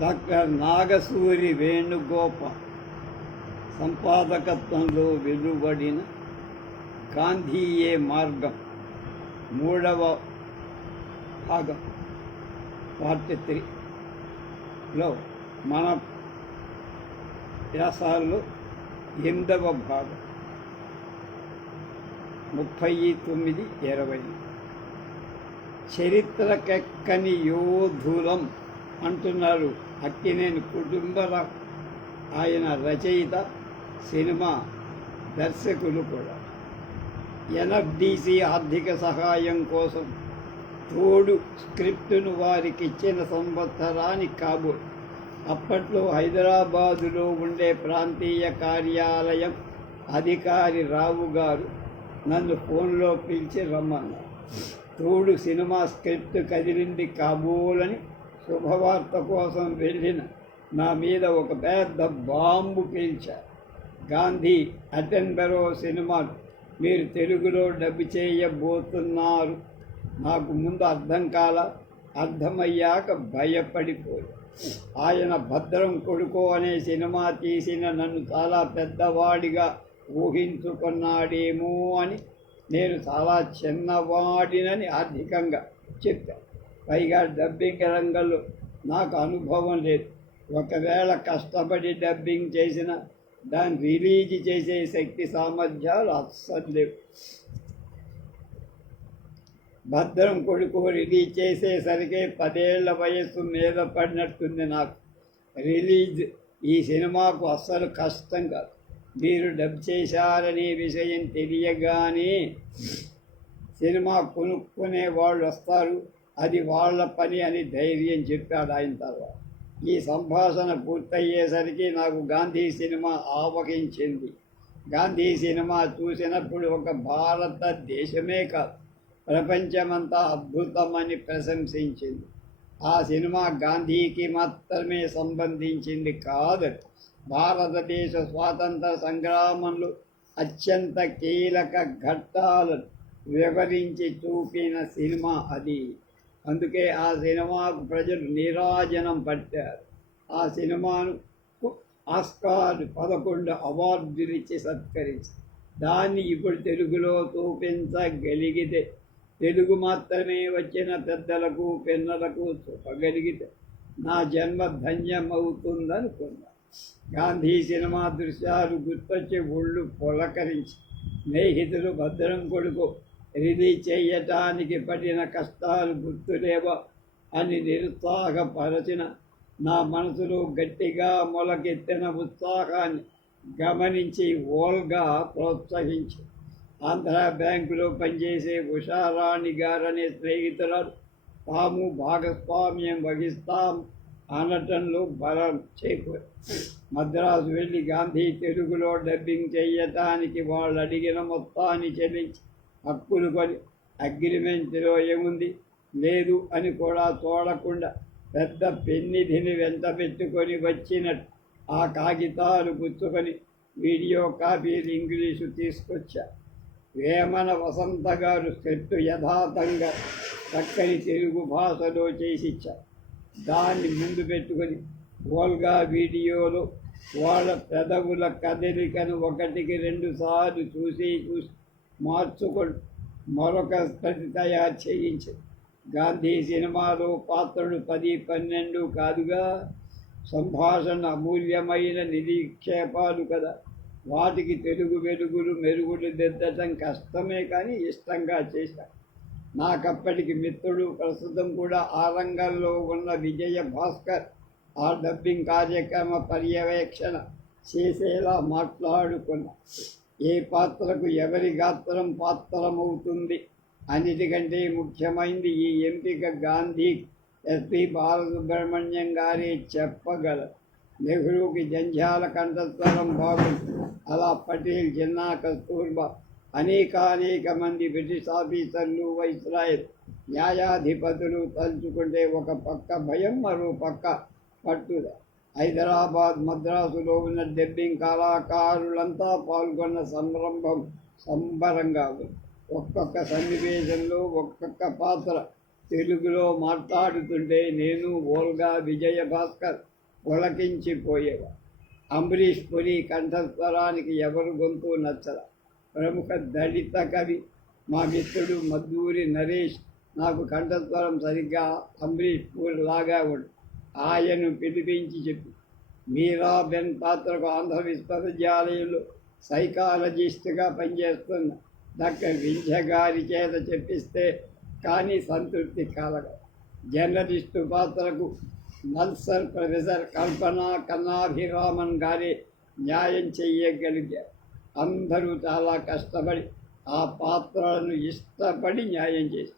Doctor Nagasuri Venugopal సంపాదకత్వంలో వెలువడిన గాంధీయే మార్గం 3వ భాగం పార్ట్ 3లో మన వ్యాసాల్లో 8వ భాగం 39-20 చరిత్రకెక్కని యోధులం అంటున్నారు అక్కినేని కుటుంబరావు. ఆయన రచయిత, సినిమా దర్శకులు కూడా. ఎన్ఎఫ్డిసి ఆర్థిక సహాయం కోసం తోడు స్క్రిప్టును వారికి ఇచ్చిన సంవత్సరానికి కాబోలు. అప్పట్లో హైదరాబాదులో ఉండే ప్రాంతీయ కార్యాలయం అధికారి రావు గారు నన్ను ఫోన్లో పిలిచి రమ్మన్నారు. తోడు సినిమా స్క్రిప్ట్ కదిలింది కాబోలని శుభవార్త కోసం వెళ్ళిన నా మీద ఒక పెద్ద బాంబు పేల్చారు. గాంధీ అటెన్బరో సినిమాలు మీరు తెలుగులో డబ్ చేయబోతున్నారు. నాకు ముందు అర్థం కాల, అర్థమయ్యాక భయపడిపోయి ఆయన భద్రం కొడుకో అనే సినిమా తీసిన నన్ను చాలా పెద్దవాడిగా ఊహించుకున్నాడేమో అని, నేను చాలా చిన్నవాడినని ఆర్థికంగా చెప్పాను. పైగా డబ్బింగ్ రంగంలో నాకు అనుభవం లేదు. ఒకవేళ కష్టపడి డబ్బింగ్ చేసిన దాన్ని రిలీజ్ చేసే శక్తి సామర్థ్యాలు అస్సలు లేవు. భద్రం కొడుకు రిలీజ్ చేసేసరికి 10 ఏళ్ల వయస్సు మీద పడినట్టుంది నాకు. రిలీజ్ ఈ సినిమాకు అస్సలు కష్టం కాదు. మీరు డబ్ చేశారనే విషయం తెలియగానే సినిమా కొనుక్కునే వాళ్ళు వస్తారు, అది వాళ్ళ పని అని ధైర్యం చెప్పాడు ఆయన. తర్వాత ఈ సంభాషణ పూర్తయ్యేసరికి నాకు గాంధీ సినిమా ఆవహించింది. గాంధీ సినిమా చూసినప్పుడు ఒక భారతదేశమే కాదు, ప్రపంచమంతా అద్భుతమని ప్రశంసించింది. ఆ సినిమా గాంధీకి మాత్రమే సంబంధించింది కాదు, భారతదేశ స్వాతంత్ర సంగ్రామంలో అత్యంత కీలక ఘట్టాలను వివరించి చూపిన సినిమా అది. అందుకే ఆ సినిమాకు ప్రజలు నీరాజనం పట్టారు. ఆ సినిమాను ఆస్కార్ 11 అవార్డులు ఇచ్చి సత్కరించి దాన్ని ఇప్పుడు తెలుగులో చూపించగలిగితే, తెలుగు మాత్రమే వచ్చిన పెద్దలకు పిన్నలకు చూపగలిగితే నా జన్మ ధన్యమవుతుందనుకున్నా. గాంధీ సినిమా దృశ్యాలు గుర్తొచ్చి ఒళ్ళు పులకరించి, స్నేహితులు భద్రం కొడుకు రిలీజ్ చేయటానికి పడిన కష్టాలు గుర్తులేవా అని నిరుత్సాహపరచిన నా మనసులో గట్టిగా మొలకెత్తిన ఉత్సాహాన్ని గమనించి ఓల్గా ప్రోత్సహించి, ఆంధ్ర బ్యాంకులో పనిచేసే ఉషారాణి గారనే స్నేహితురాలు తాము భాగస్వామ్యం వహిస్తాం అనటంలో బలం చేకూరు. మద్రాసు వెళ్ళి గాంధీ తెలుగులో డబ్బింగ్ చేయటానికి వాళ్ళు అడిగిన మొత్తాన్ని చెల్లించి హక్కులు కొని, అగ్రిమెంట్లో ఏముంది లేదు అని కూడా చూడకుండా పెద్ద పెన్నిధిని వెంట పెట్టుకొని వచ్చినట్టు ఆ కాగితాలు పుచ్చుకొని వీడియో కాపీలు ఇంగ్లీషు తీసుకొచ్చా. వేమన వసంత గారు స్క్రిప్ట్ యథార్థంగా చక్కని తెలుగు భాషలో చేసిచ్చారు. దాన్ని ముందు పెట్టుకొని ఓల్గా వీడియోలో వాళ్ళ పెదవుల కదలికను 1కి 2 సార్లు చూసి మార్చుకొని మరొక ప్రతి తయారు చేయించి, గాంధీ సినిమాలో పాత్రలు 10-12 కాదుగా, సంభాషణ అమూల్యమైన నిరీక్షేపాలు కదా. వాటికి తెలుగు మెరుగులు దిద్దటం కష్టమే కానీ ఇష్టంగా చేశాను. నాకప్పటికి మిత్రుడు, ప్రస్తుతం కూడా ఆ రంగంలో ఉన్న విజయ భాస్కర్ ఆ డబ్బింగ్ కార్యక్రమ పర్యవేక్షణ చేసేలా మాట్లాడుకున్నా. ఏ పాత్రకు ఎవరి గాత్రం పాత్రమవుతుంది, అన్నిటికంటే ముఖ్యమైనది ఈ ఎంపిక గాంధీ ఎస్పి బాలసుబ్రహ్మణ్యం గారే చెప్పగలరు. నెహ్రూకి జంధ్యాల కంఠస్వరం బాగుంది, అలా పటేల్, జిన్నా, కస్తూర్బా, అనేక మంది బ్రిటిష్ ఆఫీసర్లు, వైస్రాయల్, న్యాయాధిపతులు తలుచుకుంటే ఒక పక్క భయం, మరో పక్క పట్టుదల. హైదరాబాద్, మద్రాసులో ఉన్న డబ్బింగ్ కళాకారులంతా పాల్గొన్న సంరంభం సంబరంగా ఉంది. ఒక్కొక్క సన్నివేశంలో ఒక్కొక్క పాత్ర తెలుగులో మాట్లాడుతుంటే నేను ఓల్గా విజయభాస్కర్ పులకించిపోయేవా. అంబరీష్ పురి కంఠస్వరానికి ఎవరు గొంతు నచ్చల. ప్రముఖ దళిత కవి మా మిత్రుడు మద్దూరి నరేష్ నాకు కంఠస్వరం సరిగ్గా అంబరీష్ పూరి లాగా ఉండు. ఆయన్ను పిలిపించి చెప్పి మీరాబెన్ పాత్రకు ఆంధ్ర విశ్వవిద్యాలయంలో సైకాలజిస్ట్గా పనిచేస్తున్న డాక్టర్ వింధ్య గారి చేత చెప్పిస్తే కానీ సంతృప్తి కలగ. జర్నలిస్టు పాత్రకు నల్సర్ ప్రొఫెసర్ కల్పన కన్నాభిరామన్ గారే న్యాయం చెయ్యగలిగారు. అందరూ చాలా కష్టపడి ఆ పాత్రలను ఇష్టపడి న్యాయం చేసి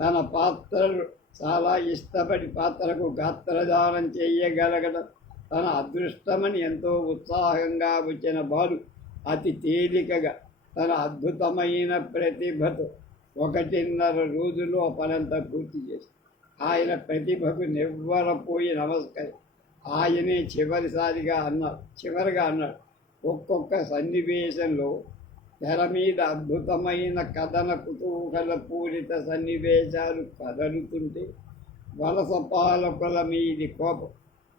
తన పాత్రలు చాలా ఇష్టపడి పాత్రకు గాత్రధారం చేయగలగడం తన అదృష్టమని ఎంతో ఉత్సాహంగా వచ్చిన బాలు అతి తేలికగా తన అద్భుతమైన ప్రతిభతో 1.5 రోజుల్లో పనంతా పూర్తి చేసి ఆయన ప్రతిభకు నివ్వరపోయి నమస్కరి ఆయనే చివరిగా అన్నాడు ఒక్కొక్క సన్నివేశంలో తెర మీద అద్భుతమైన కథన కుతూహల పూరిత సన్నివేశాలు కదలుతుంటే వలస పాలకుల మీది కోపం,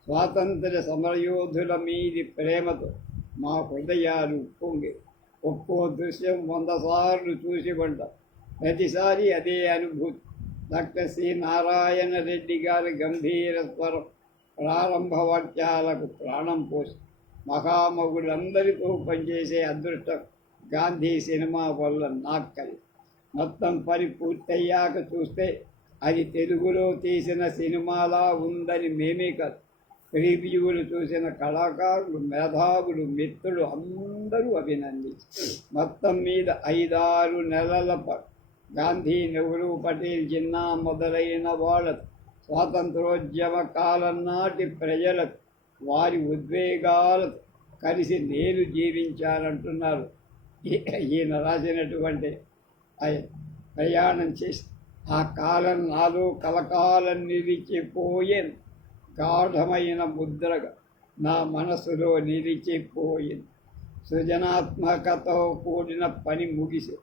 స్వాతంత్ర్య సమరయోధుల మీది ప్రేమతో మా హృదయాలు పొంగి ఒక్కో దృశ్యం 100 సార్లు చూసి ఉంటాం. ప్రతిసారి అదే అనుభూతి. డాక్టర్ సి నారాయణ రెడ్డి గారి గంభీర స్వరం ప్రారంభ వాక్యాలకు ప్రాణం పోసి మహామగులందరితో పనిచేసే అదృష్టం గాంధీ సినిమా వల్ల నాకు కలిగి మొత్తం పని పూర్తయ్యాక చూస్తే అది తెలుగులో తీసిన సినిమాలా ఉందని మేమే కాదు, ప్రివ్యూలు చూసిన కళాకారులు, మేధావులు, మిత్రులు అందరూ అభినందించి మొత్తం మీద 5-6 నెలల పాటు గాంధీ, నెహ్రూ, పటేల్, జిన్నా మొదలైన వాళ్ళకు స్వాతంత్రోద్యమ కాలం నాటి ప్రజలకు వారి ఉద్వేగాలకు కలిసి నేను జీవించాలంటున్నారు. ఈయన రాసినటువంటి ప్రయాణం చేసి ఆ కాలం నాలో కలకాలం నిలిచిపోయే గాఢమైన ముద్రగా నా మనసులో నిలిచిపోయింది. సృజనాత్మకతో కూడిన పని ముగిసి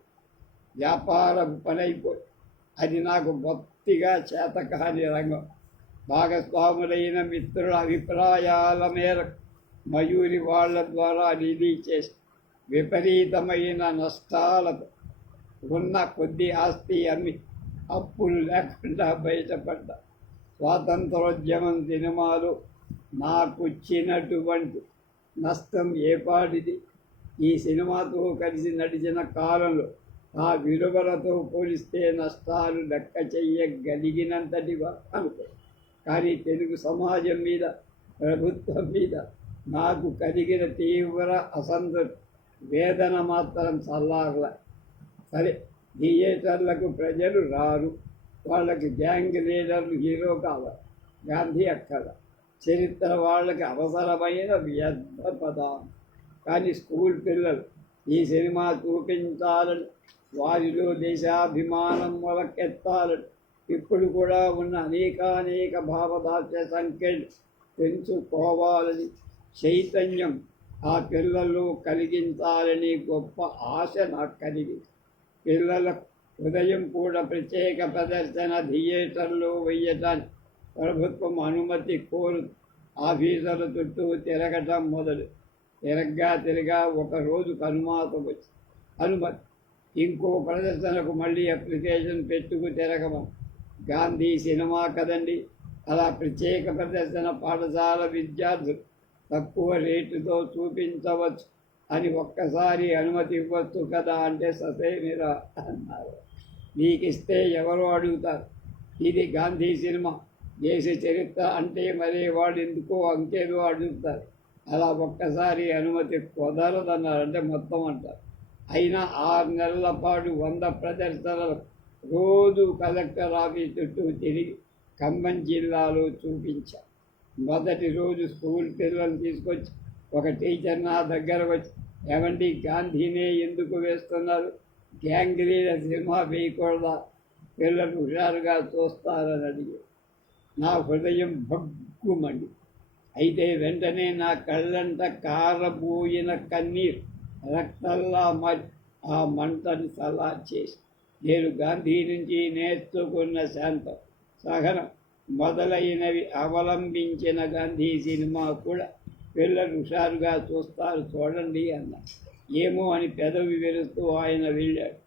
వ్యాపారం పని అయిపోయి అది నాకు బొత్తిగా చేతకాని రంగం. భాగస్వాములైన మిత్రుల అభిప్రాయాల మేరకు మయూరి వాళ్ళ ద్వారా రిలీజ్ చేసి విపరీతమైన నష్టాలతో ఉన్న కొద్ది ఆస్తి అమ్మి అప్పులు లేకుండా బయటపడ్డా. స్వాతంత్రోద్యమం సినిమాలో నాకొచ్చినటువంటి నష్టం ఏపాటిది. ఈ సినిమాతో కలిసి నడిచిన కాలంలో ఆ విలువలతో పోలిస్తే నష్టాలు లెక్క చెయ్యగలిగినంతటివా అనుకో. కానీ తెలుగు సమాజం మీద, ప్రభుత్వం మీద నాకు కలిగిన తీవ్ర అసంతృప్తి, వేదన మాత్రం చల్లారల. సరే, థియేటర్లకు ప్రజలు రారు, వాళ్ళకి గ్యాంగ్ లీడర్లు హీరో కావాలి, గాంధీ అక్కల చరిత్ర వాళ్ళకి అవసరమైన వ్యర్థ పదాలు. కానీ స్కూల్ పిల్లలు ఈ సినిమా చూపించాలని, వారిలో దేశాభిమానం మొలకెత్తాలని, ఇప్పుడు కూడా ఉన్న అనేక భావదాస్య సంఖ్యలు పెంచుకోవాలని చైతన్యం ఆ పిల్లల్లో కలిగించాలని గొప్ప ఆశ నాకు కలిగింది. పిల్లల ఉదయం కూడా ప్రత్యేక ప్రదర్శన థియేటర్లో వేయటానికి ప్రభుత్వం అనుమతి కోరు ఆఫీసర్ల చుట్టూ తిరగటం మొదలు. తిరగా ఒకరోజు అనుమతి ఇంకో ప్రదర్శనకు మళ్ళీ అప్లికేషన్ పెట్టుకు తిరగమని. గాంధీ సినిమా కదండి, అలా ప్రత్యేక ప్రదర్శన పాఠశాల విద్యార్థులు తక్కువ రేటుతో చూపించవచ్చు అని ఒక్కసారి అనుమతి ఇవ్వచ్చు కదా అంటే ససేమిరా అన్నారు. మీకు ఇస్తే ఎవరో అడుగుతారు, ఇది గాంధీ సినిమా, దేశ చరిత్ర అంటే మరే వాడు ఎందుకో అంకేదో అడుగుతారు. అలా ఒక్కసారి అనుమతి కుదరదన్నారు, అంటే మొత్తం అంటారు. అయినా 6 నెలల పాటు 100 ప్రదర్శనలు రోజు కలెక్టర్ ఆఫీస్ చుట్టూ తిరిగి ఖమ్మం జిల్లాలో చూపించారు. మొదటి రోజు స్కూల్ పిల్లలు తీసుకొచ్చి ఒక టీచర్ నా దగ్గర వచ్చి, ఏమండి గాంధీనే ఎందుకు వేస్తున్నారు, గ్యాంగ్ లీడర్ సినిమా వేయకూడదా, పిల్లలు హుషారుగా చూస్తారని అడిగి నా హృదయం భగ్గుమండి. అయితే వెంటనే నా కళ్ళంట కారబోయిన కన్నీరు రక్తంలా మరి ఆ మంటని సలా చేసి నేను గాంధీ నుంచి నేర్చుకున్న శాంతం సహనం మొదలైనవి అవలంబించిన గాంధీ సినిమా కూడా పిల్లలు హుషారుగా చూస్తారు చూడండి అన్న. ఏమో అని పెదవి వెలుస్తూ ఆయన వెళ్ళాడు.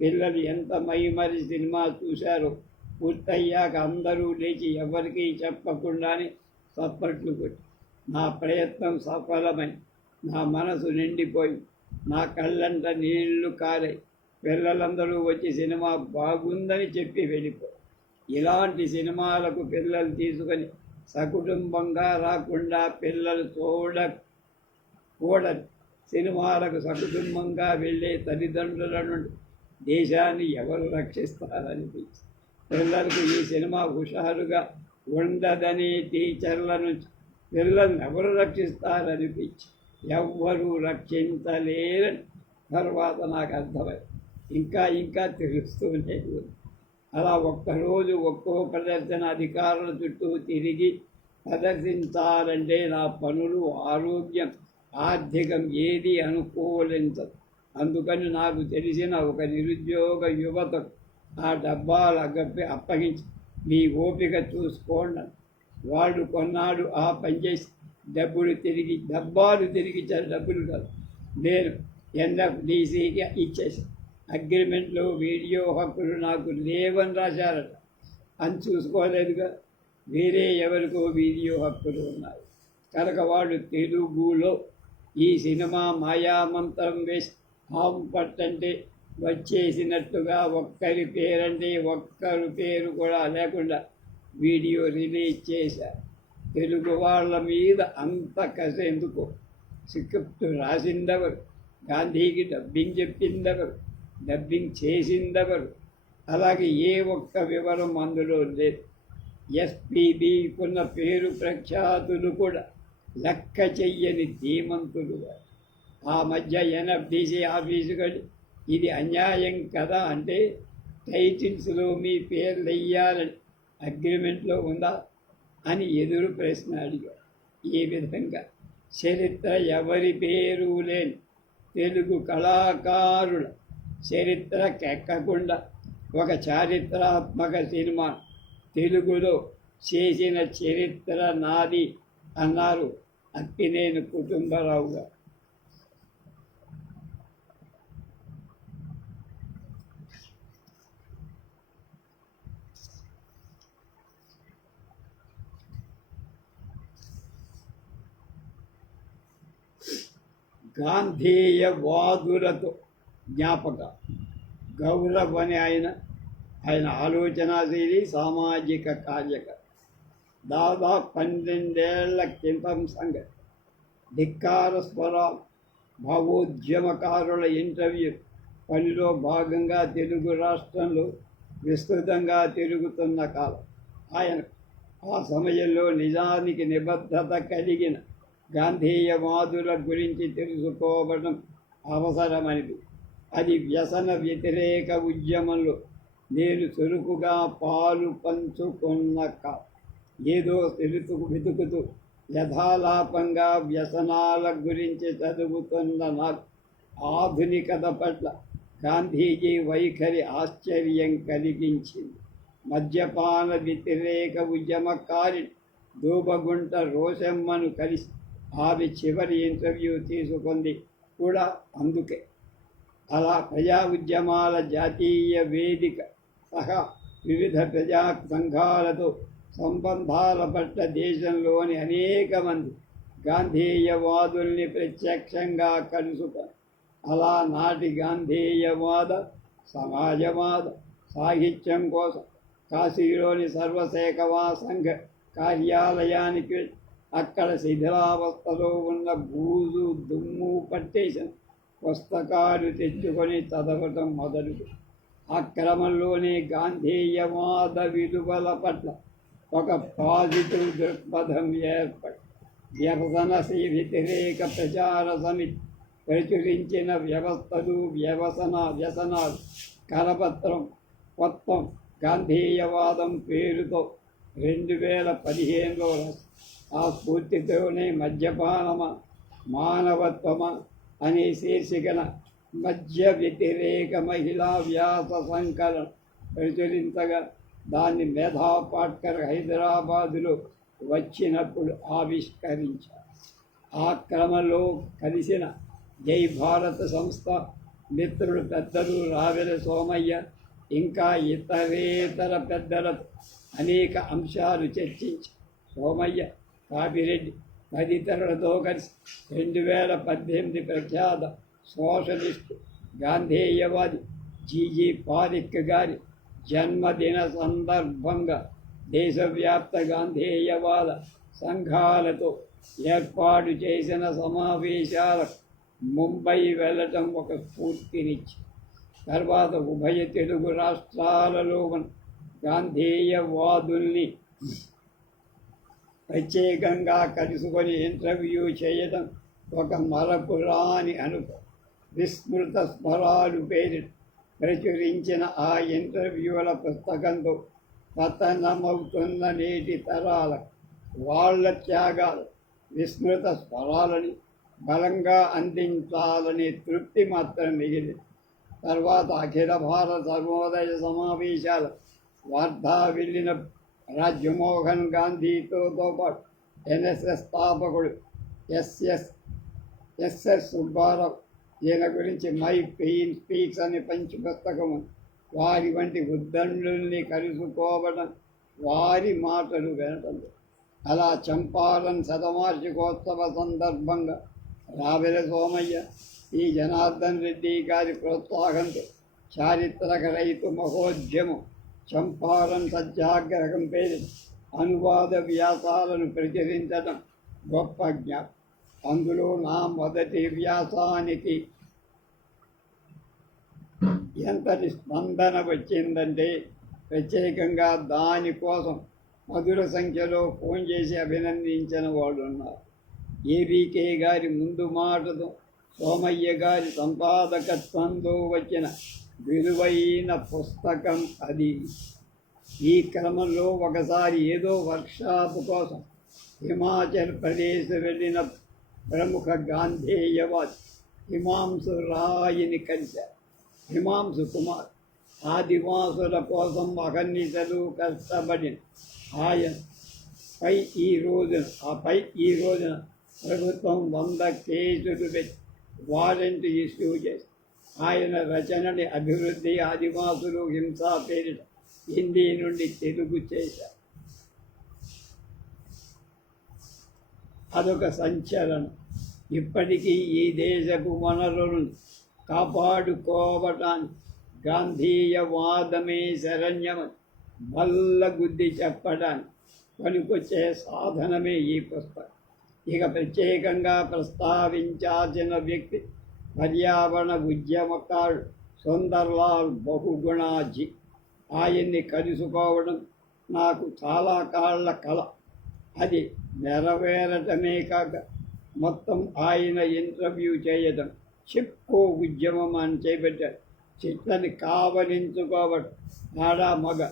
పిల్లలు ఎంత మైమరి సినిమా చూశారో. పూర్తయ్యాక అందరూ లేచి ఎవరికీ చెప్పకుండానే చప్పట్లు కొట్టి నా ప్రయత్నం సఫలమై నా మనసు నిండిపోయి నా కళ్ళంట నీళ్లు కారాయి. పిల్లలందరూ వచ్చి సినిమా బాగుందని చెప్పి వెళ్ళిపో. ఇలాంటి సినిమాలకు పిల్లలు తీసుకొని సకుటుంబంగా రాకుండా పిల్లలు చూడకూడదు. సినిమాలకు సకుటుంబంగా వెళ్ళే తల్లిదండ్రుల నుండి దేశాన్ని ఎవరు రక్షిస్తారనిపించి పిల్లలకు ఈ సినిమా హుషారుగా ఉండదని టీచర్ల నుంచి పిల్లల్ని ఎవరు రక్షిస్తారనిపించి ఎవ్వరూ రక్షించలేరని తర్వాత నాకు అర్థమై ఇంకా తెలుస్తూనే ఉంది. అలా ఒక్కరోజు ఒక్కో ప్రదర్శన అధికారుల చుట్టూ తిరిగి ప్రదర్శించాలంటే నా పనులు, ఆరోగ్యం, ఆర్థికం ఏది అనుకూలించదు. అందుకని నాకు తెలిసిన ఒక నిరుద్యోగ యువతకు ఆ డబ్బాలు అప్పగించి మీ ఓపిక చూసుకోండి. వాళ్ళు కొన్నాడు ఆ పనిచేసి డబ్బులు తిరిగిచ్చారు. డబ్బులు కాదు, నేను ఎన్ఎఫ్డిసికి ఇచ్చేసి అగ్రిమెంట్లో వీడియో హక్కులు నాకు లేవని రాశారట. అని చూసుకోలేదుగా, వేరే ఎవరికో వీడియో హక్కులు ఉన్నాయి కనుక వాళ్ళు తెలుగులో ఈ సినిమా మాయామంత్రం వేసి హామ్ పట్టంటే వచ్చేసినట్టుగా ఒక్కరి పేరు కూడా లేకుండా వీడియో రిలీజ్ చేశారు. తెలుగు వాళ్ళ మీద అంత కసెందుకు? స్క్రిప్ట్ రాసిందెవరు? గాంధీకి డబ్బింగ్ చెప్పిందెవరు? డబ్బింగ్ చేసిందెవరు? అలాగే ఏ ఒక్క వివరం అందులో లేదు. ఎస్పీబీకున్న పేరు ప్రఖ్యాతులు కూడా లెక్క చెయ్యని ధీమంతులుగా. ఆ మధ్య ఎన్ఎఫ్డిసి ఆఫీసుకి ఇది అన్యాయం కదా అంటే టైటిల్స్లో మీ పేర్లు వెయ్యాలని అగ్రిమెంట్లో ఉందా అని ఎదురు ప్రశ్న అడిగారు. ఈ విధంగా చరిత్ర ఎవరి పేరు లేని తెలుగు కళాకారుల చరిత్రకెక్కకుండా ఒక చారిత్రాత్మక సినిమా తెలుగులో చేసిన చరిత్ర నాది అన్నారు అక్కినేని కుటుంబరావు గారు. గాంధేయవాదులతో జ్ఞాపక గౌరవ్ అని ఆయన ఆలోచనాశైలి, సామాజిక కార్యకర్త. దాదాపు 12 ఏళ్ల క్రితం సంగతి. ధిక్కార స్వరాలు, భావోద్యమకారుల ఇంటర్వ్యూ పనిలో భాగంగా తెలుగు రాష్ట్రంలో విస్తృతంగా తిరుగుతున్న కాలం ఆయన. ఆ సమయంలో నిజానికి నిబద్ధత కలిగిన గాంధేయవాదుల గురించి తెలుసుకోవడం అవసరమనిది. అది వ్యసన వ్యతిరేక ఉద్యమంలో నేను చురుకుగా పాలు పంచుకున్న ఏదో వెతుకుతూ యథాలాపంగా వ్యసనాల గురించి చదువుతున్న నాకు ఆధునికత పట్ల గాంధీజీ వైఖరి ఆశ్చర్యం కలిగించింది. మద్యపాన వ్యతిరేక ఉద్యమకారి దూబగుంట రోషమ్మను కలిసి ఆమె చివరి ఇంటర్వ్యూ తీసుకుంది కూడా అందుకే. అలా ప్రజా ఉద్యమాల జాతీయ వేదిక సహా వివిధ ప్రజా సంఘాలతో సంబంధాల పట్ల దేశంలోని అనేక మంది గాంధేయవాదుల్ని ప్రత్యక్షంగా కలుసుకొని అలా నాటి గాంధేయవాద, సమాజవాద సాహిత్యం కోసం కాశీలోని సర్వసేకవా సంఘ కార్యాలయానికి అక్కడ శిథిలావస్థలో ఉన్న బూజు దుమ్ము పట్టేసిన పుస్తకాలు తెచ్చుకొని చదవటం మొదలు. ఆ క్రమంలోనే గాంధేయవాద విలువల పట్ల ఒక పాజిటివ్ దృక్పథం ఏర్పడి వ్యసన వ్యతిరేక ప్రచార సమితి ప్రచురించిన వ్యవస్థలు, వ్యసనాలు కరపత్రం మొత్తం గాంధేయవాదం పేరుతో 2015లో ఆ స్ఫూర్తితోనే మద్యపానమా మానవత్వమా అనే శీర్షికన మద్య వ్యతిరేక మహిళా వ్యాస సంకలనం ప్రచురించగా దాన్ని మేధా పాట్కర్ హైదరాబాదులో వచ్చినప్పుడు ఆవిష్కరించారు. ఆ క్రమంలో కలిసిన జై భారత సంస్థ మిత్రులు పెద్దలు రావెల సోమయ్య ఇంకా ఇతరేతర పెద్దలతో అనేక అంశాలు చర్చించి సోమయ్య, కాపిరెడ్డి తదితరులతో కలిసి 2018 ప్రఖ్యాత సోషలిస్టు గాంధేయవాది జీజీ పారిక్ గారి జన్మదిన సందర్భంగా దేశవ్యాప్త గాంధేయవాద సంఘాలతో ఏర్పాటు చేసిన సమావేశాలకు ముంబై వెళ్ళటం ఒక స్ఫూర్తినిచ్చి తర్వాత ఉభయ తెలుగు రాష్ట్రాలలో ఉన్న గాంధేయవాదుల్ని ప్రత్యేకంగా కలుసుకొని ఇంటర్వ్యూ చేయడం ఒక మరపురాని అనుభవం. విస్మృత స్మరాలు పేరు ప్రచురించిన ఆ ఇంటర్వ్యూల పుస్తకంతో పతనమవుతున్న నేటి తరాల వాళ్ళ త్యాగాలు విస్మృత స్వరాలని బలంగా అందించాలనే తృప్తి మాత్రం మిగిలింది. తర్వాత అఖిల భారత సర్వోదయ సమావేశాల వార్తా వెళ్ళిన రాజ్మోహన్ గాంధీతో పాటు ఎన్ఎస్ఎస్ స్థాపకుడు ఎస్ఎస్ సుబ్బారావు, ఈయన గురించి మై పెయిన్ స్పీక్స్ అనే పంచి పుస్తకము, వారి వంటి ఉద్దండుల్ని కలుసుకోవడం, వారి మాటలు వినటం. అలా చంపారన్ శతవార్షికోత్సవ సందర్భంగా రావెల సోమయ్య, ఈ జనార్దన్ రెడ్డి గారి ప్రోత్సాహంతో చారిత్రక రైతు మహోద్యమం చంపారన్ సత్యాగ్రహం పేరు అనువాద వ్యాసాలను ప్రచురించడం గొప్ప జ్ఞాపకం. అందులో నా మొదటి వ్యాసానికి ఎంతటి స్పందన వచ్చిందంటే ప్రత్యేకంగా దానికోసం మధుర సంఖ్యలో ఫోన్ చేసి అభినందించిన వాళ్ళు ఉన్నారు. ఏబీకే గారి ముందు మాటతో సోమయ్య గారి సంపాదకత్వంలో వచ్చిన విలువైన పుస్తకం అది. ఈ క్రమంలో ఒకసారి ఏదో వర్క్షాప్ కోసం హిమాచల్ ప్రదేశ్ వెళ్ళిన ప్రముఖ గాంధేయవాది హిమాంశు రాయిని కలిశారు. హిమాంశు కుమార్ ఆదివాసుల కోసం అహర్నిశలు కష్టపడిన ఆయన పై ఈ రోజున ప్రభుత్వం 100 కేసులు పెట్టి వారెంట్ ఇష్యూ చేసి ఆయన రచనని అభివృద్ధి ఆదివాసులు హింసా పేరిట హిందీ నుండి తెలుగు చేశారు. అదొక సంచలనం. ఇప్పటికీ ఈ దేశపు వనరులను కాపాడుకోవటానికి గాంధీయవాదమే శరణ్యమని బల్లగుద్ది చెప్పడానికి పనికొచ్చే సాధనమే ఈ పుస్తకం. ఇక ప్రత్యేకంగా ప్రస్తావించాల్సిన వ్యక్తి పర్యావరణ ఉద్యమకారుడు సుందర్లాల్ బహుగుణాజీ. ఆయన్ని కలుసుకోవడం నాకు చాలా కాళ్ళ కల. అది నెరవేరటమే కాక మొత్తం ఆయన ఇంటర్వ్యూ చేయడం, చిప్కో ఉద్యమం అని చేపట్టారు. చెట్లని కావలించుకోవడం ఆడా మగ.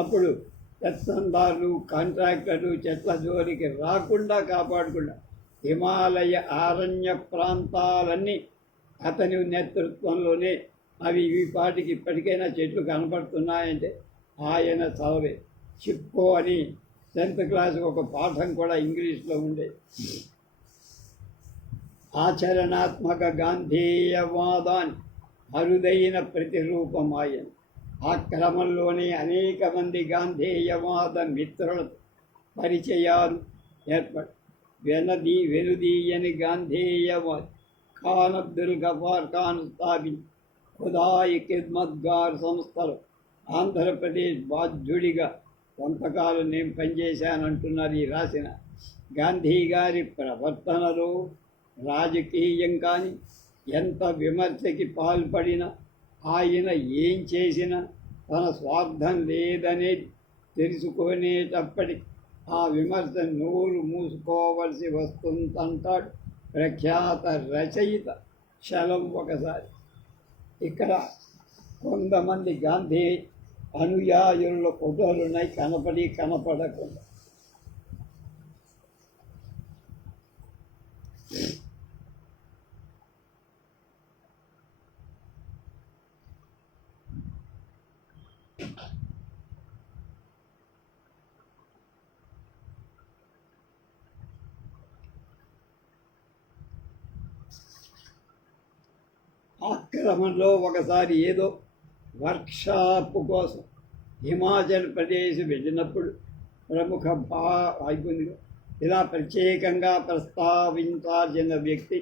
అప్పుడు పెత్తందారులు కాంట్రాక్టర్లు చెట్ల జోలికి రాకుండా కాపాడకుండా హిమాలయ అరణ్య ప్రాంతాలన్నీ అతని నేతృత్వంలోనే అవి ఈ పాటికి ఇప్పటికైనా చెట్లు కనపడుతున్నాయంటే ఆయన చదవే. చిప్కో అని 10th క్లాస్ ఒక పాఠం కూడా ఇంగ్లీష్లో ఉండేది. ఆచరణాత్మక గాంధేయవాదాన్ని అరుదైన ప్రతిరూపం ఆయన. ఆ క్రమంలోనే అనేక మంది గాంధేయవాద మిత్రులతో పరిచయాలు ఏర్పడి వెనుదీయని గాంధేయవాది ఖాన్ అబ్దుల్ గఫార్ ఖాన్ స్థాపించి ఖుదాయి ఖిద్మత్గార్ సంస్థలో ఆంధ్రప్రదేశ్ బాధ్యుడిగా కొంతకాలం నేను పనిచేశానంటున్నారు ఈ రాసిన. గాంధీ గారి ప్రవర్తనలో రాజకీయం కానీ ఎంత విమర్శకి పాల్పడినా ఆయన ఏం చేసినా తన స్వార్థం లేదనేది తెలుసుకునేటప్పటికి ఆ విమర్శ నోరు మూసుకోవలసి వస్తుందంటాడు ప్రఖ్యాత రచయిత చలం. ఒకసారి ఇక్కడ కొంతమంది గాంధీ అనుయాయుల ఫోటోలున్నాయి, కనపడకుండా. క్రమంలో ఒకసారి ఏదో వర్క్షాప్ కోసం హిమాచల్ ప్రదేశ్ వెళ్ళినప్పుడు ప్రముఖ ఇలా ప్రత్యేకంగా ప్రస్తావించాల్సిన వ్యక్తి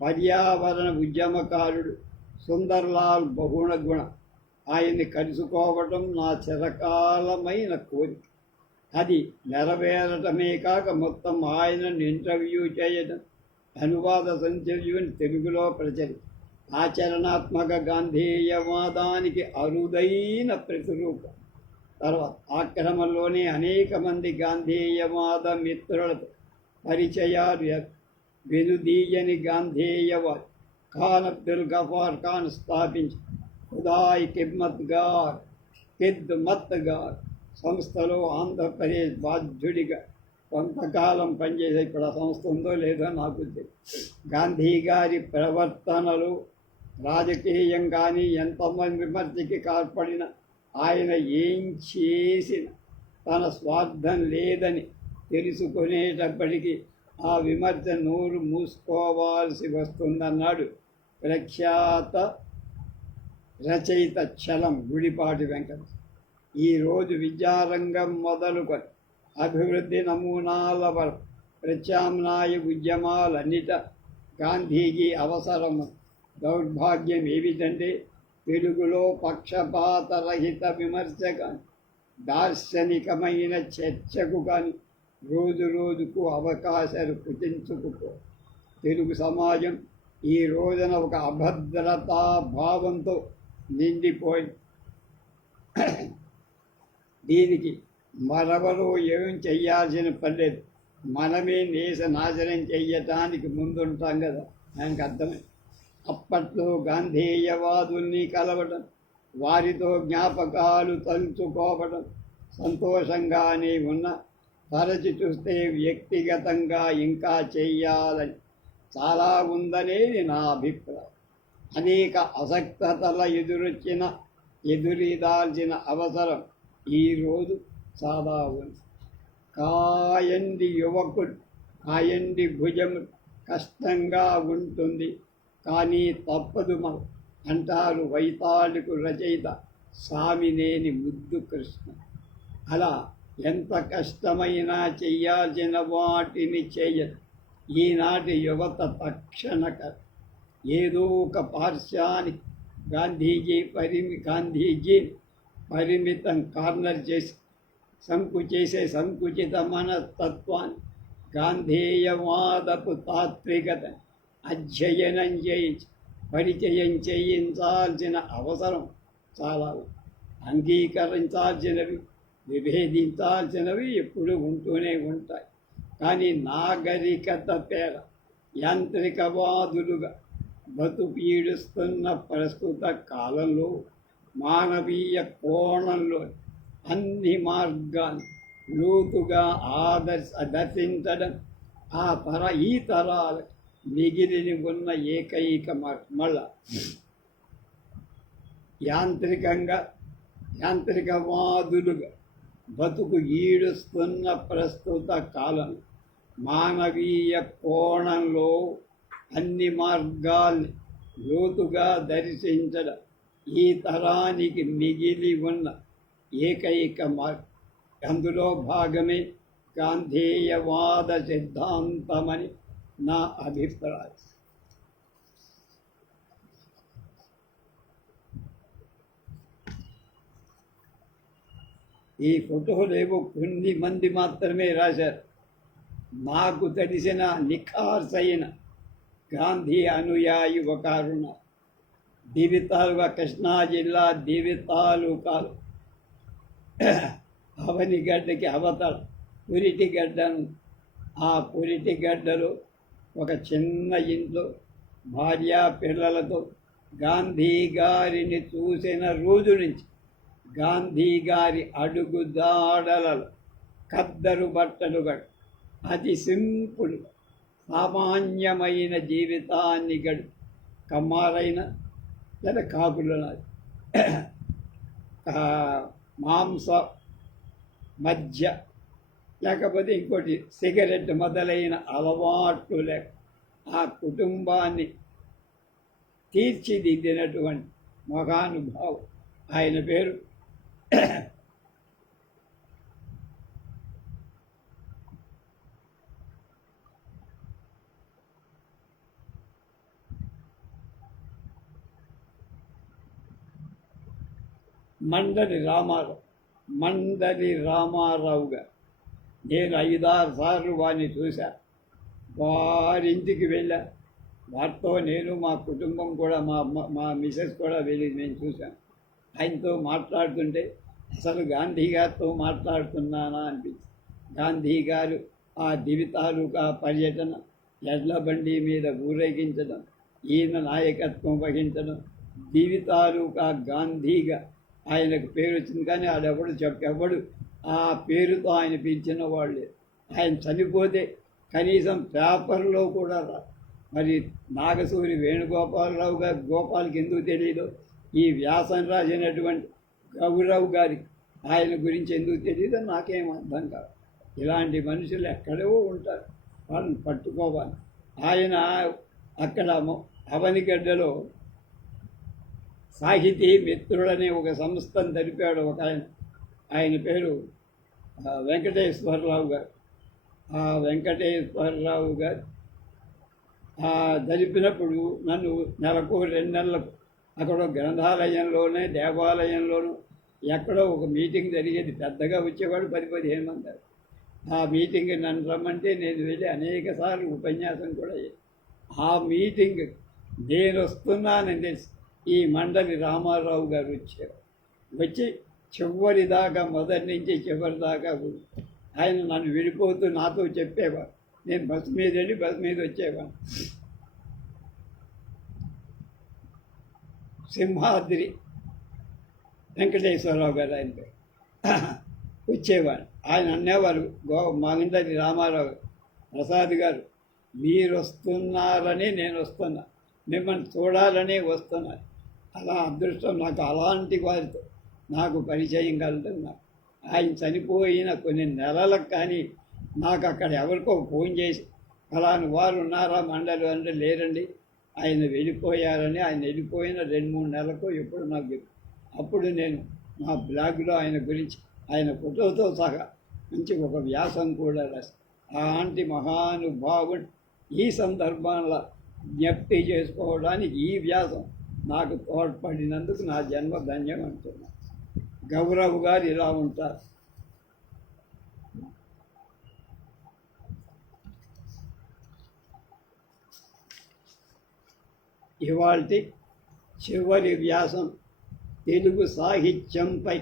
పర్యావరణ ఉద్యమకారుడు సుందర్లాల్ బహుళగుణ. ఆయన్ని కలుసుకోవటం నా చిరకాలమైన కోరిక. అది నెరవేరటమే కాక మొత్తం ఆయనను ఇంటర్వ్యూ చేయడం, అనువాద సంచర్యుని తెలుగులో ఆచరణాత్మక గాంధేయవాదానికి అరుదైన ప్రతిరూపం. తర్వాత ఆ క్రమంలోనే అనేక మంది గాంధేయవాద మిత్రులతో పరిచయాలు వెనుదీయని గాంధేయవాది ఖాన్ అబ్దుల్ గఫార్ ఖాన్ స్థాపించి ఖుదాయ్ ఖిద్మత్ గార్ సంస్థలో ఆంధ్రప్రదేశ్ బాధ్యుడిగా కొంతకాలం పనిచేసే, ఇప్పుడు ఆ సంస్థ ఉందో లేదో నాకు తెలియదు. గాంధీ గారి ప్రవర్తనలు రాజకీయం కానీ ఎంతమంది విమర్శకి కాల్పడిన ఆయన ఏం చేసిన తన స్వార్థం లేదని తెలుసుకునేటప్పటికీ ఆ విమర్శ నోరు మూసుకోవాల్సి వస్తుందన్నాడు ప్రఖ్యాత రచయిత చలం గుడిపాటి వెంకట. ఈరోజు విద్యారంగం మొదలుకొని అభివృద్ధి నమూనాల వరకు ప్రత్యామ్నాయ ఉద్యమాలన్నిట గాంధీజీ అవసరం. దౌర్భాగ్యం ఏమిటంటే తెలుగులో పక్షపాతరహిత విమర్శ కానీ దార్శనికమైన చర్చకు కానీ రోజు రోజుకు అవకాశాలు కుచించుకుపో. తెలుగు సమాజం ఈ రోజున ఒక అభద్రతా భావంతో నిండిపోయింది. దీనికి మరెవరూ ఏం చెయ్యాల్సిన పర్లేదు, మనమే నాశనం చెయ్యటానికి ముందుంటాం కదా. ఆయనకు అర్థమై అప్పట్లో గాంధేయవాదుల్ని కలవటం, వారితో జ్ఞాపకాలు తలుచుకోవటం సంతోషంగానే ఉన్న తరచి చూస్తే వ్యక్తిగతంగా ఇంకా చెయ్యాలని చాలా ఉందనేది నా అభిప్రాయం. అనేక అసక్తతల ఎదురీదాల్సిన అవసరం ఈరోజు చాలా ఉంది. కాయండి యువకుడు, కాయండి భుజం కష్టంగా ఉంటుంది కానీ తప్పదు అంటారు వైతాళికు రచయిత సామినేని ముద్దు కృష్ణ. అలా ఎంత కష్టమైనా చెయ్యాల్సిన వాటిని చేయదు ఈనాటి యువత. తక్షణక ఏదో ఒక పార్శ్వానికి గాంధీజీ పరిమితం కార్నర్ చేసి సంకుచిత మనస్తత్వాన్ని గాంధేయవాదపు తాత్వికత అధ్యయనం చేయించి పరిచయం చేయించాల్సిన అవసరం చాలా. అంగీకరించాల్సినవి విభేదించాల్సినవి ఎప్పుడు ఉంటూనే ఉంటాయి. కానీ నాగరికత పేర యాంత్రికవాదులుగా బతుపీడుస్తున్న ప్రస్తుత కాలంలో మానవీయ కోణంలో అన్ని మార్గాలు లోతుగా దర్శించడం ఈ తరాల మిగిలిని ఉన్న ఏకైక మళ్ళ యాంత్రికవాదులుగా బతుకు ఈడుస్తున్న ప్రస్తుత కాలం మానవీయ కోణంలో అన్ని మార్గాల్ని లోతుగా దర్శించడం ఈ తరానికి మిగిలి ఉన్న ఏకైక మార్గం. అందులో భాగమే గాంధేయవాద సిద్ధాంతమని నా అభిప్రాయం. ఈ ఫోటోలేవో కొన్ని మంది మాత్రమే రాశారు. నాకు తెలిసిన నిఖార్సైన గాంధీ అనుయాయి ఒకరున్న దివితాలుగా కృష్ణా జిల్లా దివితాలుకాలు అవనిగడ్డకి అవతల పురిటిగడ్డను. ఆ పురిటిగడ్డలో ఒక చిన్న ఇంట్లో భార్య పిల్లలతో గాంధీ గారిని చూసిన రోజు నుంచి గాంధీ గారి అడుగుదాడలలో ఖద్దరు బట్టలు కట్టు అతి సింపుల్ సామాన్యమైన జీవితాన్ని గడు కమ్మారైన లేదా కాకుల మాంస మధ్య లేకపోతే ఇంకోటి సిగరెట్ మొదలైన అలవాట్లు లేక ఆ కుటుంబాన్ని తీర్చిదిద్దినటువంటి మహానుభావు. ఆయన పేరు మండలి రామారావు. మండలి రామారావు గారు. నేను 5-6 సార్లు వారిని చూశా. వారింటికి వెళ్ళా. వారితో నేను, మా కుటుంబం కూడా, మా మిసెస్ కూడా వెళ్ళి నేను చూశాను. ఆయనతో మాట్లాడుతుంటే అసలు గాంధీ గారితో మాట్లాడుతున్నానా అనిపించింది. గాంధీ గారు ఆ దివి తాలూకా పర్యటన, ఎడ్ల బండి మీద ఊరేగించడం, ఈయన నాయకత్వం వహించడం, దివి తాలూకా గాంధీగా ఆయనకు పేరు వచ్చింది. కానీ ఎవడు ఆ పేరుతో ఆయన పిలిచిన వాళ్ళే. ఆయన చనిపోతే కనీసం పేపర్లో కూడా మరి నాగసూరి వేణుగోపాలరావు గారు, గోపాల్కి ఎందుకు తెలియదు, ఈ వ్యాసం రాసినటువంటి గౌరవ్ గారికి ఆయన గురించి ఎందుకు తెలియదో నాకేం అర్థం కాదు. ఇలాంటి మనుషులు ఎక్కడో ఉంటారు, వాళ్ళని పట్టుకోవాలి. ఆయన అక్కడ అవనిగడ్డలో సాహితీ మిత్రుడనే ఒక సంస్థను తెలిపాడు ఒక ఆయన పేరు వెంకటేశ్వరరావు గారు. ఆ వెంకటేశ్వరరావు గారు జరిపినప్పుడు నన్ను నెలకు 2 నెలలకు అక్కడ గ్రంథాలయంలోనే, దేవాలయంలోనూ ఎక్కడో ఒక మీటింగ్ జరిగేది. పెద్దగా వచ్చేవాడు 10-15 మంది. ఆ మీటింగ్ నన్ను రమ్మంటే నేను వెళ్ళి అనేక సార్లు ఉపన్యాసం కూడా. ఆ మీటింగ్ నేను వస్తున్నానని తెలిసి ఈ మండలి రామారావు గారు వచ్చి చివరి దాకా, మొదటి నుంచి చివరి దాకా ఆయన నన్ను విడిపోతూ నాతో చెప్పేవాడు. నేను బస్సు మీద వెళ్ళి బస్సు మీద వచ్చేవాడు. సింహాద్రి వెంకటేశ్వరరావు గారు ఆయన పేరు. వచ్చేవాడు. ఆయన అనేవారు, మండలి రామారావు ప్రసాద్ గారు, మీరు వస్తున్నారని నేను వస్తున్నా, మిమ్మల్ని చూడాలని వస్తున్నా. అలా అదృష్టం నాకు అలాంటి వారితో నాకు పరిచయం కలుగుతున్నా. ఆయన చనిపోయిన కొన్ని నెలలకు కానీ నాకు అక్కడ ఎవరికో ఫోన్ చేసి ఫలాని వారు ఉన్నారా మండలి అంటే లేరండి, ఆయన వెళ్ళిపోయారని. ఆయన వెళ్ళిపోయిన 2-3 నెలలకు ఎప్పుడు నాకు చెప్పు. అప్పుడు నేను మా బ్లాగ్లో ఆయన గురించి, ఆయన ఫోటోతో సహా మంచి ఒక వ్యాసం కూడా రాసి, అలాంటి మహానుభావుడు ఈ సందర్భంలో జ్ఞప్తి చేసుకోవడానికి ఈ వ్యాసం నాకు తోడ్పడినందుకు నా జన్మ ధన్యం అంటున్నాను. గౌరవ్ గారు ఇలా ఉంటారు. ఇవాల్టి చివరి వ్యాసం తెలుగు సాహిత్యంపై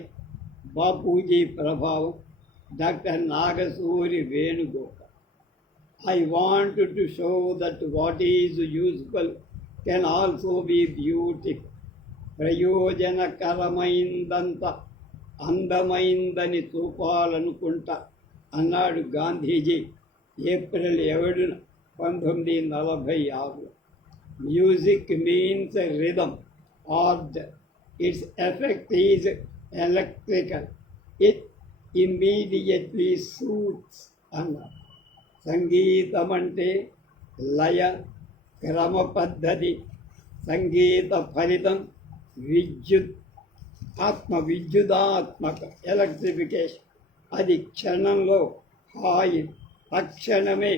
బాపూజీ ప్రభావం, doctor Nagasuri Venugopal. I want to show that what is useful can also be beautiful. ప్రయోజనకరమైందంత అందమైందని చూపాలనుకుంటా అన్నాడు Gandhiji April 7, 1946. Music means rhythm, art, its effect is electrical, it immediately suits అన్నారు. సంగీతం అంటే లయ, క్రమ పద్ధతి. సంగీత ఫలితం విద్యుదాత్మక ఎలక్ట్రిఫికేషన్. అది క్షణంలో హాయి, తక్షణమే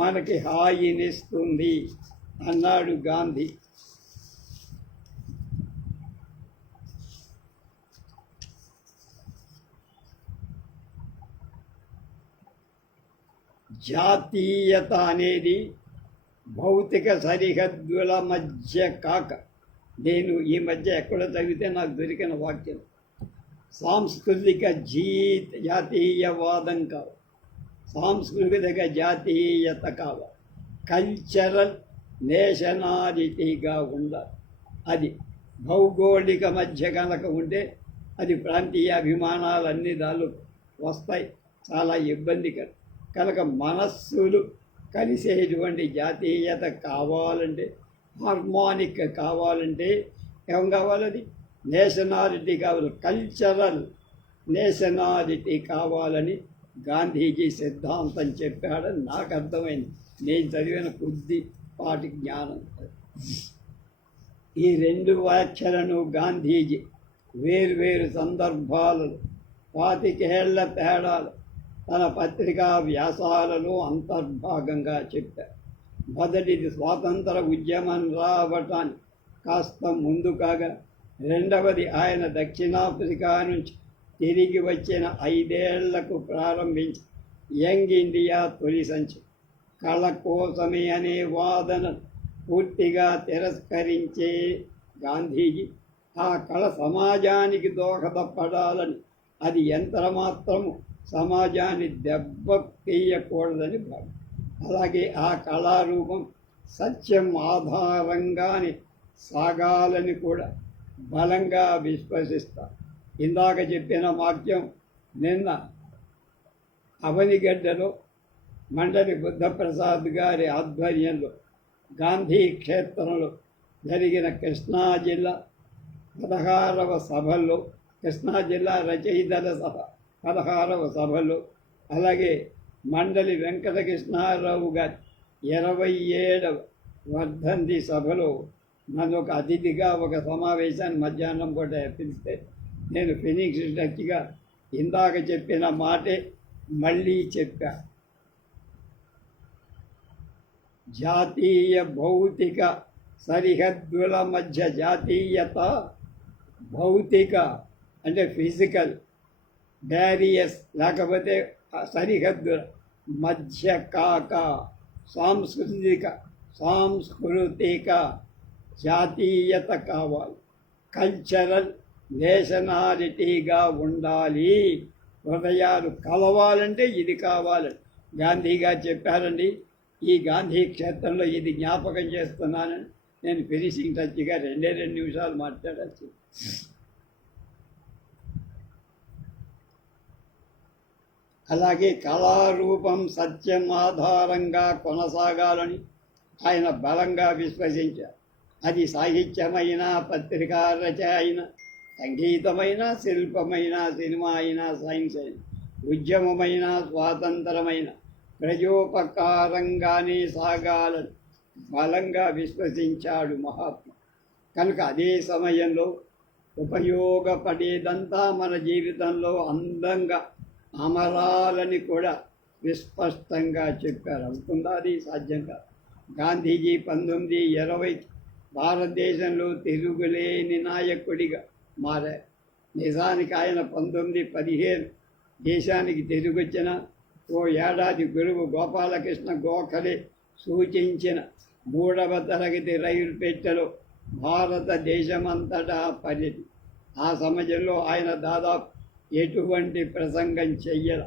మనకి హాయినిస్తుంది అన్నాడు గాంధీ. జాతీయత అనేది భౌతిక సరిహద్దుల మధ్య కాక, నేను ఈ మధ్య ఎక్కడ చదివితే నాకు దొరికిన వాక్యం, సాంస్కృతిక జాతీయవాదం కావాలి, సాంస్కృతిక జాతీయత కావాలి, కల్చరల్ నేషనాలిటీగా ఉండాలి. అది భౌగోళిక మధ్య కనుక ఉంటే అది ప్రాంతీయ అభిమానాలన్నీ దాళ్ళు వస్తాయి, చాలా ఇబ్బందికరం. కనుక మనస్సులు కలిసేటువంటి జాతీయత కావాలంటే, హార్మోనిక్ కావాలంటే ఏం కావాలి? అది నేషనాలిటీ కావాలి, కల్చరల్ నేషనాలిటీ కావాలని గాంధీజీ సిద్ధాంతం చెప్పాడని నాకు అర్థమైంది. నేను చదివిన కొద్దిపాటి జ్ఞానం. ఈ రెండు వ్యాఖ్యలను గాంధీజీ వేర్వేరు సందర్భాలలో 25 ఏళ్ల తేడాలు తన పత్రికా వ్యాసాలలో అంతర్భాగంగా చెప్పారు. మొదటిది స్వాతంత్ర ఉద్యమం రావటానికి కాస్త ముందు కాగా, రెండవది ఆయన దక్షిణాఫ్రికా నుంచి తిరిగి వచ్చిన 5 ఏళ్లకు ప్రారంభించి యంగ్ ఇండియా తొలి సంచి కళ కోసమే అనే వాదన పూర్తిగా తిరస్కరించే గాంధీజీ ఆ కళ సమాజానికి దోహదపడాలని, అది యంత్రమాత్రము సమాజాన్ని దెబ్బతీయకూడదని భావం. అలాగే ఆ కళారూపం సత్యం ఆధారంగానే సాగాలని కూడా బలంగా విశ్వసిస్తారు. ఇందాక చెప్పిన వాక్యం నిన్న అవనిగడ్డలో మండలి బుద్ధప్రసాద్ గారి ఆధ్వర్యంలో గాంధీ క్షేత్రంలో జరిగిన కృష్ణా జిల్లా 16వ సభల్లో, కృష్ణా జిల్లా రచయితల సభ 16వ సభలో, అలాగే మండలి వెంకటకృష్ణారావు గారి 27వ వర్ధంతి సభలో నన్ను ఒక అతిథిగా ఒక సమావేశాన్ని మధ్యాహ్నం పూట పిలిస్తే నేను ఫినిక్స్ టచ్గా ఇందాక చెప్పిన మాటే మళ్ళీ చెప్పా. జాతీయ భౌతిక సరిహద్దుల మధ్య జాతీయత, భౌతిక అంటే ఫిజికల్ బ్యారియర్స్ లేకపోతే సరిహద్దుల మధ్య కాక సాంస్కృతిక జాతీయత కావాలి. కల్చరల్ నేషనాలిటీగా ఉండాలి. హృదయాలు కలవాలంటే ఇది కావాలని గాంధీ గారు చెప్పారండి. ఈ గాంధీ క్షేత్రంలో ఇది జ్ఞాపకం చేస్తున్నానని నేను ఫినిషింగ్ టచ్గా 2 నిమిషాలు మాట్లాడచ్చు. అలాగే కళారూపం సత్యం ఆధారంగా కొనసాగాలని ఆయన బలంగా విశ్వసించారు. అది సాహిత్యమైన, పత్రికా రచన అయిన, సంగీతమైన, శిల్పమైన, సినిమా అయినా, సైన్స్ అయిన, ఉద్యమమైన, స్వాతంత్రమైన ప్రజోపకారంగానే సాగాలని బలంగా విశ్వసించాడు మహాత్మ. కనుక అదే సమయంలో ఉపయోగపడేదంతా మన జీవితంలో అందంగా అమరాలని కూడా విస్పష్టంగా చెప్పారు. అవుతుందా? అది సాధ్యం కాదు. గాంధీజీ 1920 భారతదేశంలో తిరుగులేని నాయకుడిగా మారారు. నిజానికి ఆయన 1915 దేశానికి తిరిగొచ్చిన ఓ ఏడాది గురువు గోపాలకృష్ణ గోఖలే సూచించిన 3వ తరగతి రైలు పెట్టెలో భారతదేశమంతటా పర్యటి. ఆ సమయంలో ఆయన దాదాపు ఎటువంటి ప్రసంగం చెయ్యాల.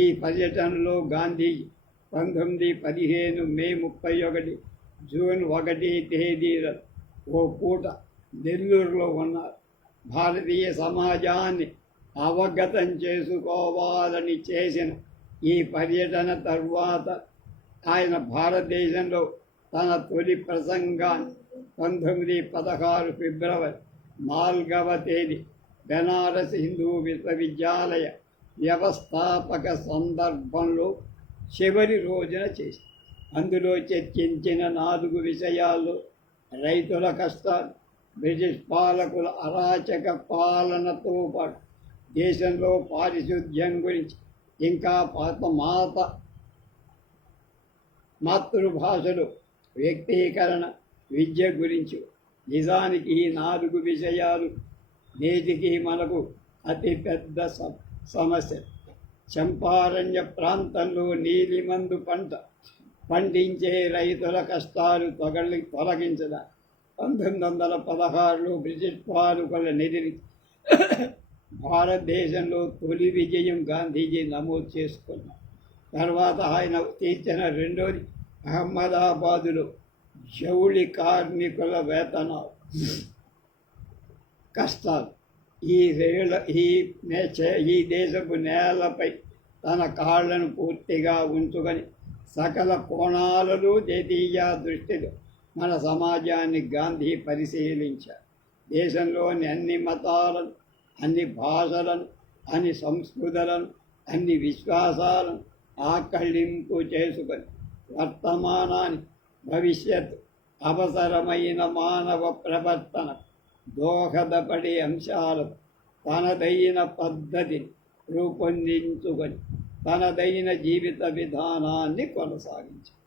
ఈ పర్యటనలో గాంధీజీ 1915 మే 31, జూన్ 1 తేదీల ఓ పూట నెల్లూరులో ఉన్నారు. భారతీయ సమాజాన్ని అవగతం చేసుకోవాలని చేసిన ఈ పర్యటన తర్వాత ఆయన భారతదేశంలో తన తొలి ప్రసంగాన్ని 1916 ఫిబ్రవరి 4వ తేదీ బెనారస్ హిందూ విశ్వవిద్యాలయ వ్యవస్థాపక సందర్భంలో చివరి రోజున చేసి, అందులో చర్చించిన 4 విషయాల్లో రైతుల కష్టాలు, బ్రిటిష్ పాలకుల అరాచక పాలనతో పాటు దేశంలో పారిశుద్ధ్యం గురించి, ఇంకా మాతృభాషలో వ్యక్తీకరణ, విద్య గురించి. నిజానికి ఈ 4 విషయాలు నేటికి మనకు అతిపెద్ద సమస్య. చంపారణ్య ప్రాంతంలో నీలిమందు పంట పండించే రైతుల కష్టాలు తొలగించడం 1916లో బ్రిటిష్ పాలకుల నిధిని భారతదేశంలో తొలి విజయం గాంధీజీ నమోదు చేసుకున్నారు. తర్వాత ఆయన తీర్చిన రెండోది అహ్మదాబాదులో జౌళి కార్మికుల వేతనాలు కష్టాలు. ఈ దేశపు నేలపై తన కాళ్లను పూర్తిగా ఉంచుకొని సకల కోణాలలో ద్వితీయ దృష్టిలో మన సమాజాన్ని గాంధీ పరిశీలించారు. దేశంలోని అన్ని మతాలను, అన్ని భాషలను, అన్ని సంస్కృతులను, అన్ని విశ్వాసాలను ఆకళింపు చేసుకొని వర్తమానాన్ని, భవిష్యత్తు అవసరమైన మానవ ప్రవర్తన దోహదపడే అంశాలు తనదైన పద్ధతిని రూపొందించుకొని తనదైన జీవిత విధానాన్ని కొనసాగించారు.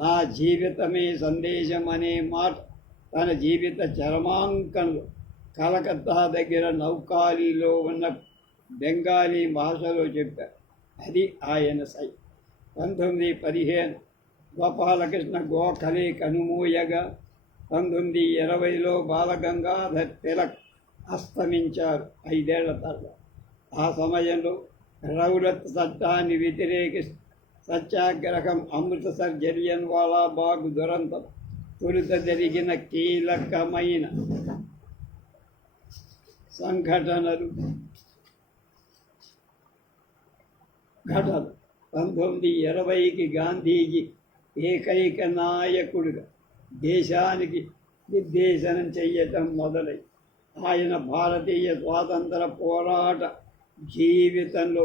నా జీవితమే సందేశం అనే మాట తన జీవిత చరమాంకంలో కలకత్తా దగ్గర నౌకాలీలో ఉన్న బెంగాలీ భాషలో చెప్పారు. అది ఆయన సై. 1915 గోపాలకృష్ణ గోఖలే కనుమూయగా 1920లో బాలగంగాధర్ తిలక్ అస్తమించారు 5 ఏళ్ల తర్వాత. ఆ సమయంలో రౌలత్ చట్టాన్ని వ్యతిరేకిస్తూ సత్యాగ్రహం, అమృతసర్ జలియన్ వాలా బాగ్ దురంతం, తొలుత జరిగిన కీలకమైన సంఘటనలు 1920కి గాంధీజీ ఏకైక నాయకుడిగా దేశానికి నిర్దేశనం చెయ్యటం మొదలై ఆయన భారతీయ స్వాతంత్ర పోరాట జీవితంలో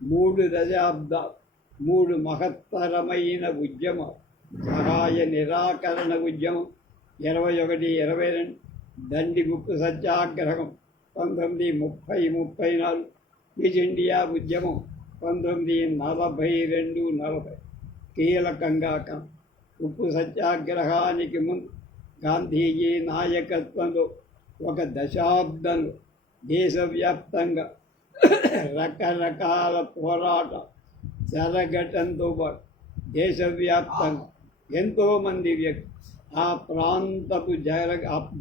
3 దశాబ్దాలు 3 మహత్తరమైన ఉద్యమాలు: సహాయ నిరాకరణ ఉద్యమం 21-22, దండి ఉప్పు సత్యాగ్రహం 1930-34, క్విట్ ఇండియా ఉద్యమం 1942-40 కీలకంగా ఉప్పు సత్యాగ్రహానికి ముందు గాంధీజీ నాయకత్వంలో ఒక దశాబ్దంలో దేశవ్యాప్తంగా రకరకాల పోరాట జరగటంతో పాటు దేశవ్యాప్తంగా ఎంతోమంది వ్యక్తులు ఆ ప్రాంతపు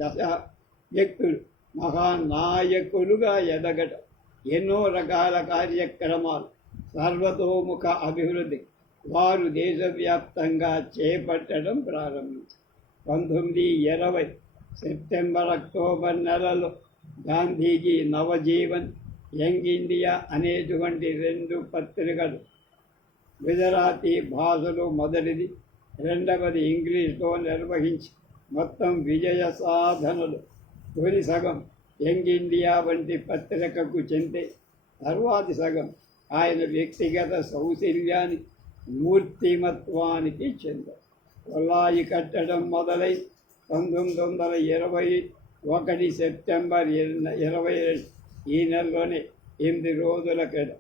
దశ వ్యక్తులు మహానాయకులుగా ఎదగటం, ఎన్నో రకాల కార్యక్రమాలు సర్వతోముఖ అభివృద్ధి వారు దేశవ్యాప్తంగా చేపట్టడం ప్రారంభించారు. 1920 సెప్టెంబర్ అక్టోబర్ నెలలో గాంధీజీ నవజీవన్, యంగ్ ఇండియా అనేటువంటి 2 పత్రికలు, గుజరాతీ భాషలో మొదటిది, రెండవది ఇంగ్లీష్లో నిర్వహించి మొత్తం విజయ సాధనలు తొలి సగం యంగ్ ఇండియా వంటి పత్రికకు చెందే, తరువాతి సగం ఆయన వ్యక్తిగత సౌశల్యానికి మూర్తిమత్వానికి చెందారు. కొల్లాయి కట్టడం మొదలై 1921 సెప్టెంబర్ 22 ఈ నెలలోనే 8 రోజుల క్రితం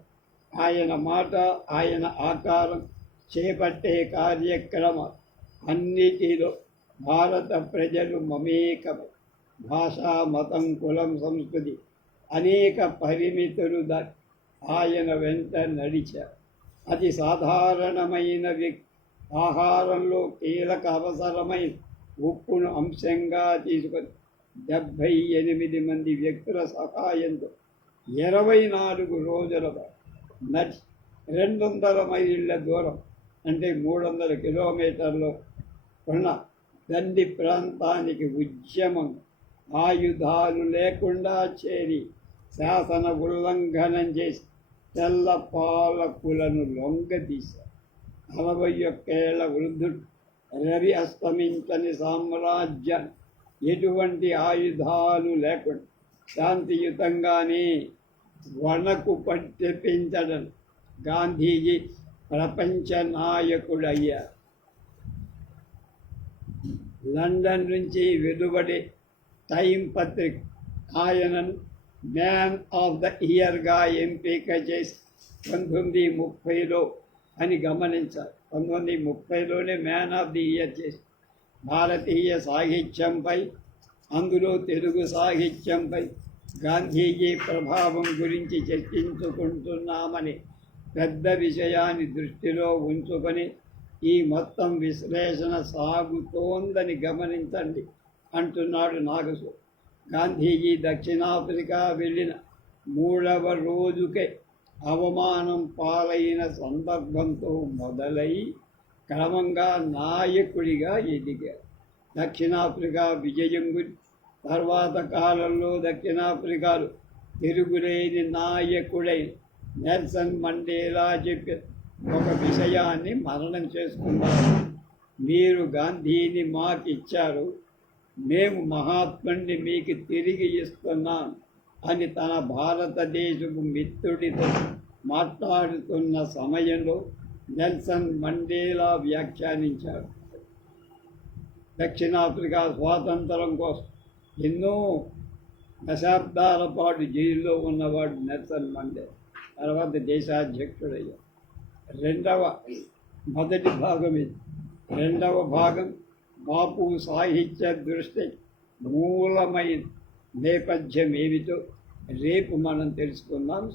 ఆయన మాట, ఆయన ఆకారం, చేపట్టే కార్యక్రమాలు అన్నిటిలో భారత ప్రజలు మమేకమై భాషా, మతం, కులం, సంస్కృతి అనేక పరిమితులు దాటి ఆయన వెంట నడిచారు. అతి సాధారణమైన వ్యక్తి ఆహారంలో కీలక అవసరమైన ఉప్పును అంశంగా తీసుకొని 78 మంది వ్యక్తుల సహాయంతో 24 రోజుల నడి 200 మైళ్ళ దూరం, అంటే 300 కిలోమీటర్లు ఉన్న దండి ప్రాంతానికి ఉద్యమం ఆయుధాలు లేకుండా చేరి శాసన ఉల్లంఘనం చేసి తెల్ల పాలకులను లొంగదీశారు. 41 ఏళ్ల వృద్ధుడు రవి అస్తమించని సామ్రాజ్యాన్ని ఎటువంటి ఆయుధాలు లేకుండా శాంతియుతంగానే వణకు పట్టించడం గాంధీజీ ప్రపంచ నాయకుడయ్యారు. లండన్ నుంచి వెలువడే టైం పత్రిక ఆయనను మ్యాన్ ఆఫ్ ద ఇయర్గా ఎంపిక చేసి 1930లో అని గమనించారు. 1930లోనే మ్యాన్ ఆఫ్ ది ఇయర్ చేసి భారతీయ సాహిత్యంపై, అందులో తెలుగు సాహిత్యంపై గాంధీజీ ప్రభావం గురించి చర్చించుకుంటున్నామని పెద్ద విషయాన్ని దృష్టిలో ఉంచుకొని ఈ మొత్తం విశ్లేషణ సాగుతోందని గమనించండి అంటున్నాడు నాగసూర్. గాంధీజీ దక్షిణాఫ్రికా వెళ్ళిన 3వ రోజుకే అవమానం పాలైన సందర్భంతో మొదలై క్రమంగా నాయకుడిగా ఎదిగారు. దక్షిణాఫ్రికా విజయం గురించి తర్వాత కాలంలో దక్షిణాఫ్రికాలో తిరుగులేని నాయకుడైన నెల్సన్ మండేలా చెప్పిన ఒక విషయాన్ని మననం చేసుకున్నారు. మీరు గాంధీని మాకు ఇచ్చారు, మేము మహాత్ముడిని మీకు తిరిగి ఇస్తున్నాం అని తన భారతదేశపు మిత్రుడితో మాట్లాడుతున్న సమయంలో నెల్సన్ మండేలా వ్యాఖ్యానించారు. దక్షిణాఫ్రికా స్వాతంత్రం కోసం ఎన్నో దశాబ్దాల పాటు జైల్లో ఉన్నవాడు నెల్సన్ మండేలా. తర్వాత దేశాధ్యక్షుడయ్యాడు. మొదటి భాగం ఇది. రెండవ భాగం బాపు సాహిత్య దృష్టి మూలమైన నేపథ్యం ఏమిటో రేపు మనం తెలుసుకుందాం.